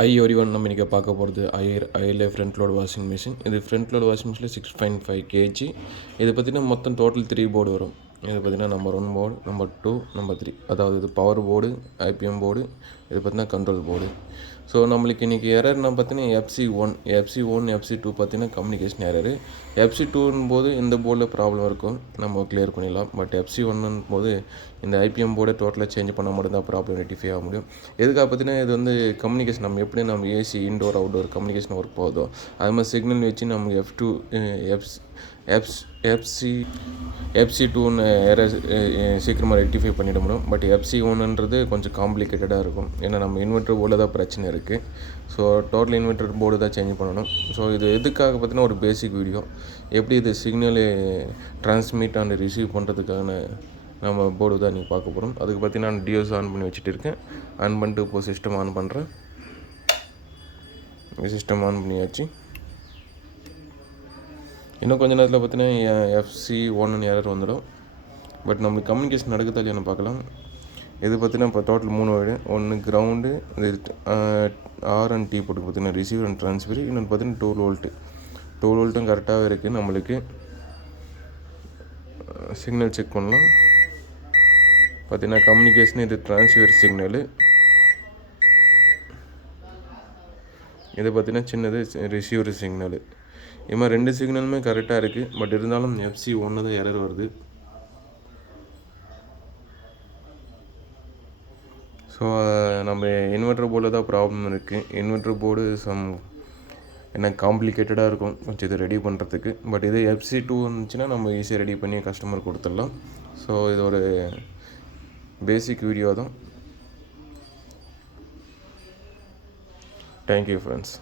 everyone நம்ம இன்றைக்கி பார்க்க போகிறது ஐயில் ஃப்ரண்ட் லோட் வாஷிங் மிஷின். இது ஃப்ரண்ட் லோட் வாஷிங் மிஷினில் 6.5 kg. இது பார்த்திங்கன்னா மொத்தம் டோட்டல் 3 போர்டு வரும். இது பார்த்திங்கன்னா நம்பர் 1 போர்டு, நம்பர் 2, நம்பர் 3. அதாவது இது பவர் போர்டு, ஐபிஎம் போர்டு, இது பார்த்திங்கன்னா கண்ட்ரோல் போர்டு. ஸோ நம்மளுக்கு இன்றைக்கி எரர்னா பார்த்தீங்கன்னா FC1 FC2 பார்த்திங்கன்னா கம்யூனிகேஷன் எரரு. FC2 போது இந்த போர்டில் ப்ராப்ளம் இருக்கும், நம்ம கிளியர் பண்ணிடலாம். பட் FC1 போது இந்த ஐபிஎம் போர்டை டோட்டலாக சேஞ்ச் பண்ணால் மட்டும்தான் ப்ராப்ளம் ரெட்டிஃபை ஆக முடியும். எதுக்காக பார்த்தீங்கன்னா இது வந்து கம்யூனிகேஷன் நம்ம எப்படி நம்ம AC indoor outdoor communication work போகுதோ அது மாதிரி சிக்னல் வச்சு நம்ம FC2 எரர் சீக்கிரமாக ரெக்டிஃபை பண்ணிட முடியும். பட் FC1 கொஞ்சம் காம்ப்ளிகேட்டடாக இருக்கும். ஏன்னா நம்ம இன்வெர்ட்டர் போர்டில் தான் பிரச்சனை இருக்குது. ஸோ டோட்டல் இன்வெர்ட்டர் போர்டு தான் சேஞ்ச் பண்ணணும். ஸோ இது எதுக்காக பார்த்தீங்கன்னா ஒரு பேசிக் வீடியோ, எப்படி இது சிக்னலு ட்ரான்ஸ்மிட் அண்ட் ரிசீவ் பண்ணுறதுக்கான நம்ம போர்டு தான் நீங்கள் பார்க்க போகிறோம். அதுக்கு பார்த்தீங்கன்னா நான் டியோஸ் ஆன் பண்ணி வச்சுட்டு இருக்கேன். ஆன் பண்ணிட்டு இப்போது சிஸ்டம் ஆன் பண்ணுறேன். சிஸ்டம் ஆன் பண்ணியாச்சு. இன்னும் கொஞ்சம் நேரத்தில் பார்த்தீங்கன்னா FC1 எரர் வந்துடும். பட் நம்மளுக்கு கம்யூனிகேஷன் நடக்குதா இல்லையான்னு பார்க்கலாம். இது பார்த்தீங்கன்னா இப்போ டோட்டல் 3 வைடு. ஒன்று கிரவுண்டு, இது ஆர் அண்ட் டி போட்டு பார்த்தீங்கன்னா ரிசீவர் அண்ட் ட்ரான்ஸ்ஃபர். இன்னொன்று பார்த்தீங்கன்னா 12 வோல்ட்டும் கரெக்டாகவே இருக்குது. நம்மளுக்கு சிக்னல் செக் பண்ணலாம். பார்த்தீங்கன்னா கம்யூனிகேஷன் இது ட்ரான்ஸ்ஃபர் சிக்னலு. இது பார்த்தீங்கன்னா சின்னது ரிசீவர் சிக்னலு. இது மாதிரி 2 சிக்னலுமே கரெக்டாக இருக்குது. பட் இருந்தாலும் FC1 தான் எரர் வருது. ஸோ நம்ம இன்வெர்ட்டர் போர்டில் தான் ப்ராப்ளம் இருக்குது. இன்வெர்ட்டர் போர்டு என்ன காம்ப்ளிகேட்டடாக இருக்கும் கொஞ்சம் இதை ரெடி பண்ணுறதுக்கு. பட் இது FC2 இருந்துச்சுன்னா நம்ம ஈஸியாக ரெடி பண்ணி கஸ்டமர் கொடுத்துடலாம். ஸோ இது ஒரு பேசிக் வீடியோ தான். Thank you friends.